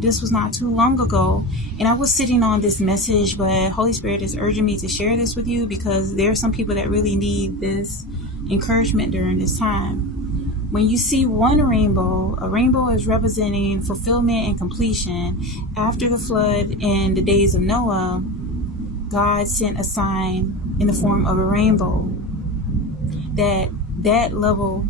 this was not too long ago, and I was sitting on this message, but Holy Spirit is urging me to share this with you because there are some people that really need this encouragement during this time. When you see one rainbow, a rainbow is representing fulfillment and completion. After the flood in the days of Noah, God sent a sign in the form of a rainbow that level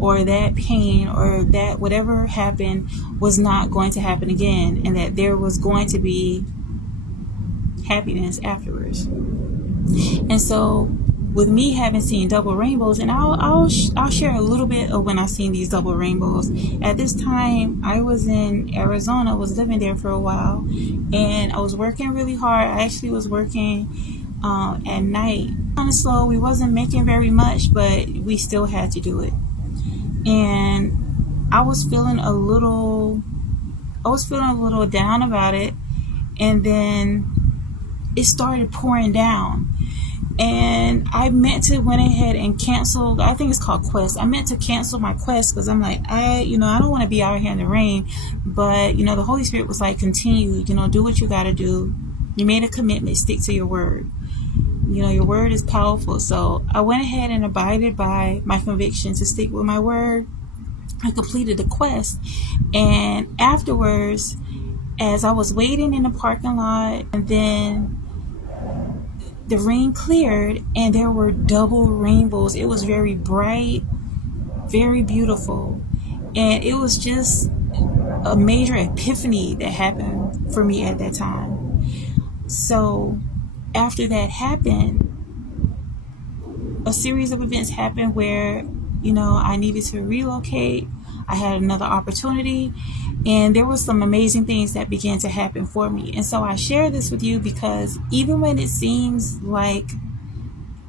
or that pain or that whatever happened was not going to happen again, and that there was going to be happiness afterwards. And so with me having seen double rainbows, and I'll share a little bit of when I've seen these double rainbows. At this time, I was in Arizona, was living there for a while, and I was working really hard. I actually was working at night. Kind of slow. We wasn't making very much, but we still had to do it. And I was feeling a little down about it, and then it started pouring down. And I meant to went ahead and canceled, I think it's called Quest. I meant to cancel my Quest because I'm like, I don't want to be out here in the rain. But, the Holy Spirit was like, continue, do what you got to do. You made a commitment, stick to your word. Your word is powerful. So I went ahead and abided by my conviction to stick with my word. I completed the Quest. And afterwards, as I was waiting in the parking lot, and then the rain cleared and there were double rainbows. It was very bright, very beautiful. And it was just a major epiphany that happened for me at that time. So after that happened, a series of events happened where, I needed to relocate. I had another opportunity, and there were some amazing things that began to happen for me. And so I share this with you because even when it seems like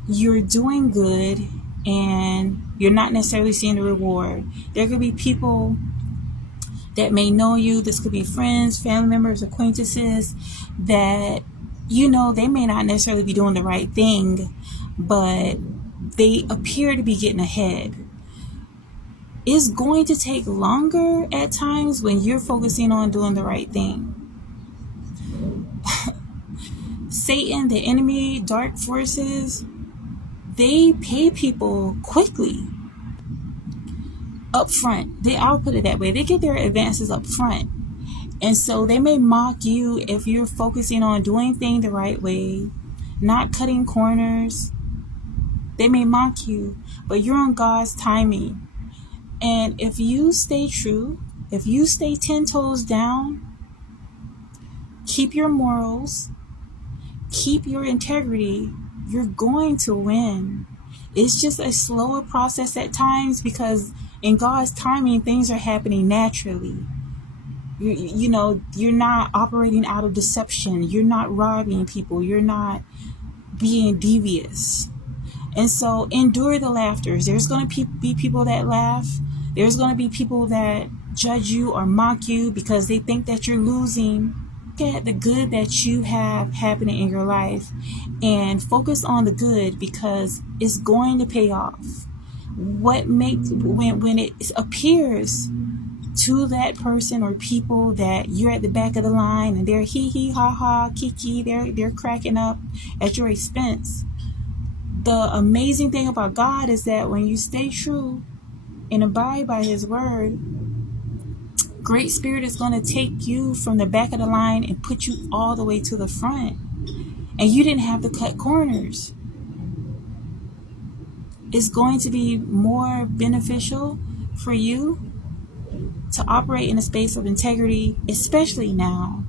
you're doing good and you're not necessarily seeing the reward, there could be people that may know you. This could be friends, family members, acquaintances that, they may not necessarily be doing the right thing, but they appear to be getting ahead. It's going to take longer at times when you're focusing on doing the right thing. Satan, the enemy, dark forces, they pay people quickly up front. I'll put it that way. They get their advances up front. And so they may mock you if you're focusing on doing things the right way, not cutting corners. They may mock you, but you're on God's timing. And if you stay true, if you stay 10 toes down, keep your morals, keep your integrity, you're going to win. It's just a slower process at times because in God's timing, things are happening naturally. You're not operating out of deception. You're not robbing people. You're not being devious. And so endure the laughters. There's going to be people that laugh. There's going to be people that judge you or mock you because they think that you're losing. Look at the good that you have happening in your life and focus on the good because it's going to pay off. What makes when it appears to that person or people that you're at the back of the line and they're hee hee ha ha kiki, they're cracking up at your expense. The amazing thing about God is that when you stay true and abide by his word, Great Spirit is going to take you from the back of the line and put you all the way to the front. And you didn't have to cut corners. It's going to be more beneficial for you to operate in a space of integrity, especially now.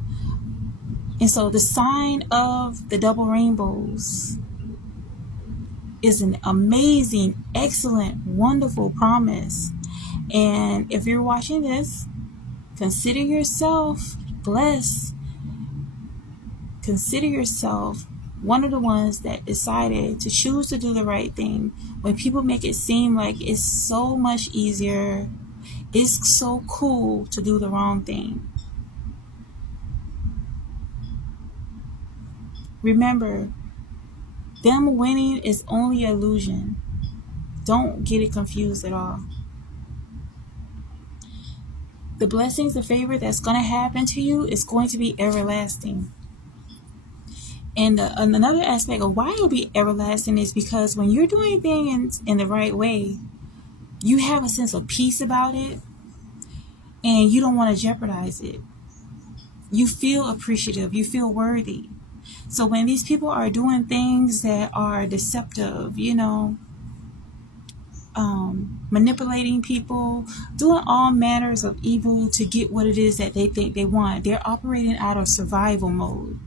And so the sign of the double rainbows is an amazing, excellent, wonderful promise. And if you're watching this, consider yourself blessed. Consider yourself one of the ones that decided to choose to do the right thing. When people make it seem like it's so much easier, it's so cool to do the wrong thing. Remember, them winning is only illusion. Don't get it confused at all. the blessings, the favor that's going to happen to you is going to be everlasting. And another aspect of why it'll be everlasting is because when you're doing things in the right way, you have a sense of peace about it, and you don't want to jeopardize it. You feel appreciative. You feel worthy. So when these people are doing things that are deceptive, manipulating people, doing all manners of evil to get what it is that they think they want, they're operating out of survival mode.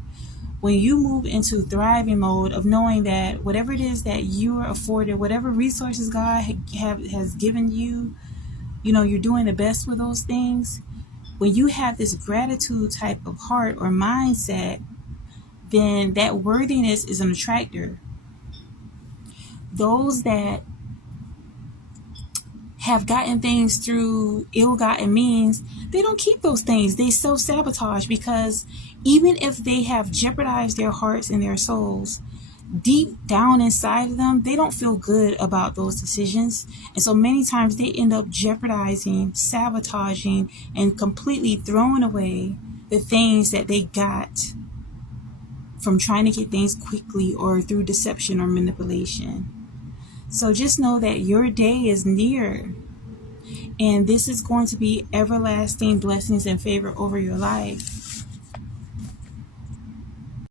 When you move into thriving mode of knowing that whatever it is that you are afforded, whatever resources God has given you, you're doing the best with those things. When you have this gratitude type of heart or mindset, then that worthiness is an attractor. Those that have gotten things through ill-gotten means, they don't keep those things. They self-sabotage, because even if they have jeopardized their hearts and their souls, deep down inside of them, they don't feel good about those decisions. And so many times they end up jeopardizing, sabotaging, and completely throwing away the things that they got from trying to get things quickly or through deception or manipulation. So just know that your day is near, and this is going to be everlasting blessings and favor over your life.